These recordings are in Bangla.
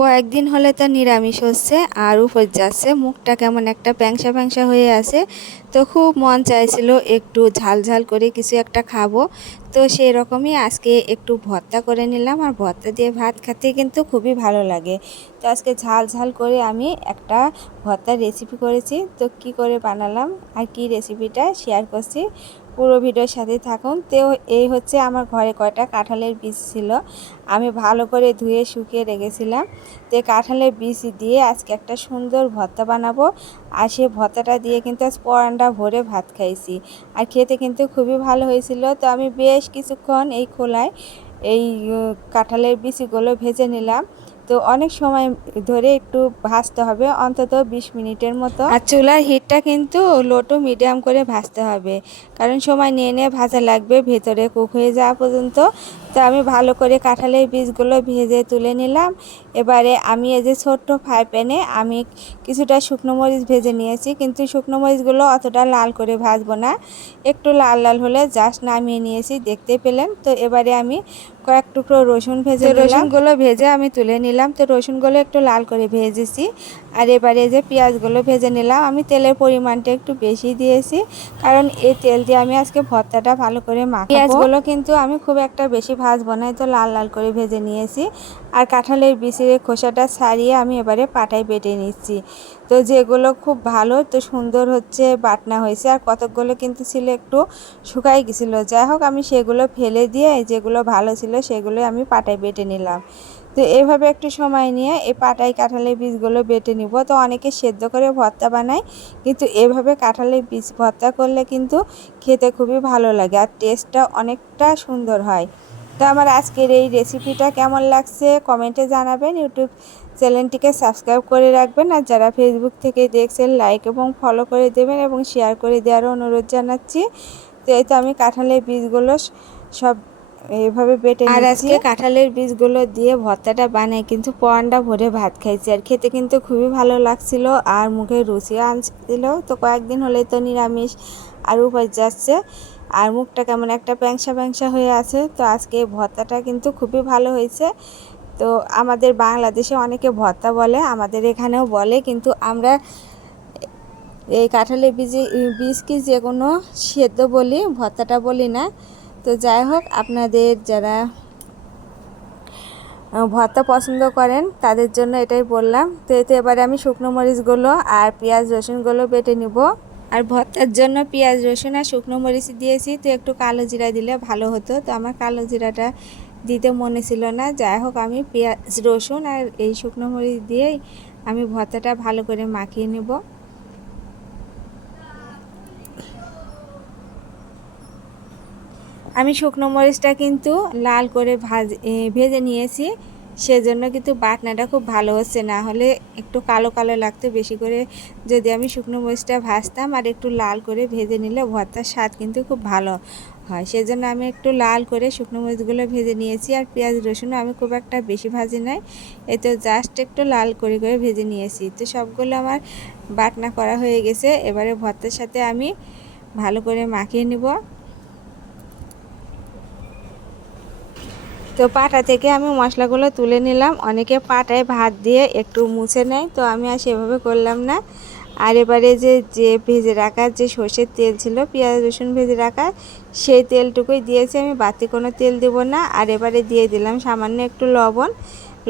কয়েকদিন হলে তো নিরামিষ হচ্ছে আর উপোস যাচ্ছে, মুখটা কেমন একটা প্যাংসা প্যাংসা হয়ে আছে। তো খুব মন চাইছিল একটু ঝাল ঝাল করে কিছু একটা খাবো। তো সেই রকমই আজকে একটু ভর্তা করে নিলাম, আর ভর্তা দিয়ে ভাত খেতে কিন্তু খুবই ভালো লাগে। তো আজকে ঝাল ঝাল করে আমি একটা ভর্তার রেসিপি করেছি। তো কি করে বানালাম আর কি রেসিপিটা শেয়ার করছি, পুরো ভিডিওর সাথে থাকুন। তো এই হচ্ছে আমার ঘরে কয়টা কাঁঠালের বীজ ছিল, আমি ভালো করে ধুয়ে শুকিয়ে রেখেছিলাম। তো কাঁঠালের বীজ দিয়ে আজকে একটা সুন্দর ভর্তা বানাবো, আর সেই ভর্তাটা দিয়ে কিন্তু আজ পরান্ডা ভরে ভাত খাইছি, আর খেতে কিন্তু খুবই ভালো হয়েছিল। তো আমি বেশ কিছুক্ষণ এই খোলায় এই কাঁঠালের বীজগুলো ভেজে নিলাম। তো অনেক সময় ধরে একটু ভাজতে হবে, অন্তত 20 মিনিটের মতো। আর চুলার হিটটা কিন্তু লো টু মিডিয়াম করে ভাজতে হবে, কারণ সময় নিয়ে নিয়ে ভাজা লাগবে ভেতরে কুক হয়ে যাওয়া পর্যন্ত। তো আমি ভালো করে কাঁঠালের বীজগুলো ভেজে তুলে নিলাম। এবারে আমি এই যে ছোট্ট ফ্রাই প্যানে আমি কিছুটা শুকনো মরিচ ভেজে নিয়েছি, কিন্তু শুকনো মরিচগুলো অতটা লাল করে ভাজবো না, একটু লাল লাল হলে জাস্ট নামিয়ে নিয়েছি, দেখতে পেলেন। তো এবারে আমি কয়েক টুকরো রসুন ভেজে রসুনগুলো ভেজে আমি তুলে নিলাম। তো রসুনগুলো একটু লাল করে ভেজেছি, আর এবারে যে পেঁয়াজগুলো ভেজে নিলাম। আমি তেলের পরিমাণটা একটু বেশি দিয়েছি, কারণ এই তেল দিয়ে আমি আজকে ভর্তাটা ভালো করে মাখাবো। পেঁয়াজগুলো কিন্তু আমি খুব একটা বেশি ভাজবো না, তো লাল লাল করে ভেজে নিয়েছি। আর কাঁঠালের বীজের খোসাটা ছাড়িয়ে আমি এবারে পাটায় বেটে নিচ্ছি। তো যেগুলো খুব ভালো তো সুন্দর হচ্ছে বাটনা হয়েছে, আর কতকগুলো কিন্তু ছিল একটু শুকাই গেছিলো। যাই হোক, আমি সেগুলো ফেলে দিয়ে যেগুলো ভালো ছিল সেগুলো আমি পাটায় বেটে নিলাম। তো এইভাবে একটু সময় নিয়ে এই পাটায় কাঁঠালের বীজগুলো বেটে নিব। তো অনেকে সেদ্ধ করে ভর্তা বানায়, কিন্তু এভাবে কাঁঠালের বীজ ভর্তা করলে কিন্তু খেতে খুবই ভালো লাগে, আর টেস্টটা অনেকটা সুন্দর হয়। তো আমার আজকের এই রেসিপিটা কেমন লাগছে কমেন্টে জানাবেন। ইউটিউব চ্যানেলটিকে সাবস্ক্রাইব করে রাখবেন, আর যারা ফেসবুক থেকে দেখছেন লাইক এবং ফলো করে দেবেন এবং শেয়ার করে দেওয়ারও অনুরোধ জানাচ্ছি। তো এই তো আমি কাঁঠালের বীজগুলো সব এভাবে বেটে নিচ্ছি। আর আজকে কাঁঠালের বীজগুলো দিয়ে ভর্তাটা বানাই কিন্তু পরান্ডা ভরে ভাত খাইছি, আর খেতে কিন্তু খুবই ভালো লাগছিল, আর মুখে রুচিও আনছিল। তো কয়েকদিন হলে তো নিরামিষ আর উপোস যাচ্ছে, আর মুখটা কেমন একটা প্যাংসা প্যাংসা হয়ে আছে। তো আজকে ভর্তাটা কিন্তু খুবই ভালো হয়েছে। তো আমাদের বাংলাদেশে অনেকে ভর্তা বলে, আমাদের এখানেও বলে, কিন্তু আমরা এই কাঁঠালের বীজ কি যে কোনো সেদ্ধ বলি, ভর্তাটা বলি না। তো যাই হোক, আপনাদের যারা ভর্তা পছন্দ করেন তাদের জন্য এটাই বললাম। তো এতে এবারে আমি শুকনো মরিচগুলো আর পেঁয়াজ রসুনগুলো বেটে নিব। আর ভর্তার জন্য পেঁয়াজ রসুন আর শুকনো মরিচ দিয়েছি, তো একটু কালো জিরা দিলে ভালো হতো। তো আমার কালো জিরাটা দিতে মনে ছিল না। যাই হোক, আমি পেঁয়াজ রসুন আর এই শুকনো মরিচ দিয়েই আমি ভর্তাটা ভালো করে মাখিয়ে নেব। আমি শুকনো মরিচটা কিন্তু লাল করে ভেজে নিয়েছি, সেজন্য কিন্তু বাটনাটা খুব ভালো হচ্ছে, না হলে একটু কালো কালো লাগতো। বেশি করে যদি আমি শুকনো মরিচটা ভাজতাম আর একটু লাল করে ভেজে নিলে ভর্তার স্বাদ কিন্তু খুব ভালো হয়। সেজন্য আমি একটু লাল করে শুকনো মরিচগুলো ভেজে নিয়েছি। আর পেঁয়াজ রসুনও আমি খুব একটা বেশি ভাজি নাই, এই তো জাস্ট একটু লাল করে করে ভেজে নিয়েছি। তো সবগুলো আমার বাটনা করা হয়ে গেছে, এবারে ভর্তার সাথে আমি ভালো করে মাখিয়ে নেব। তো পাটা থেকে আমি মশলাগুলো তুলে নিলাম। অনেকে পাটায় ভাত দিয়ে একটু মুছে নেয়, তো আমি আর সেভাবে করলাম না। আর এবারে যে ভেজে রাখা যে সর্ষের তেল ছিল, পেঁয়াজ রসুন ভেজে রাখা, সেই তেলটুকুই দিয়েছি, আমি বাড়তি কোনো তেল দেব না। আর এবারে দিয়ে দিলাম সামান্য একটু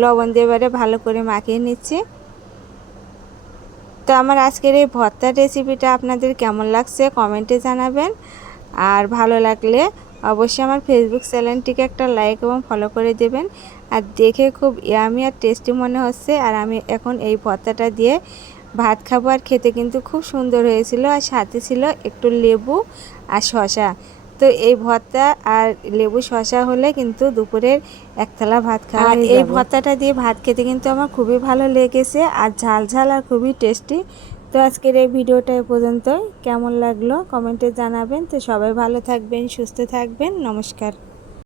লবণ দিয়ে এবারে ভালো করে মাখিয়ে নিচ্ছি। তো আমার আজকের এই ভর্তার রেসিপিটা আপনাদের কেমন লাগছে কমেন্টে জানাবেন, আর ভালো লাগলে অবশ্যই আমার ফেসবুক চ্যানেলটিকে একটা লাইক এবং ফলো করে দেবেন। আর দেখে খুব ইয়ামি আর টেস্টি মনে হচ্ছে, আর আমি এখন এই ভর্তাটা দিয়ে ভাত খাবো। আর খেতে কিন্তু খুব সুন্দর হয়েছিল, আর সাথে ছিল একটু লেবু আর শসা। তো এই ভর্তা আর লেবু শসা হলে কিন্তু দুপুরের এক থালা ভাত খাওয়া হয়ে যাবে। এই ভর্তাটা দিয়ে ভাত খেতে কিন্তু আমার খুবই ভালো লেগেছে, আর ঝাল ঝাল আর খুবই টেস্টি। তো আজকের এই ভিডিওটা এ পর্যন্তই, কেমন লাগলো কমেন্টে জানাবেন। তো সবাই ভালো থাকবেন, সুস্থ থাকবেন, নমস্কার।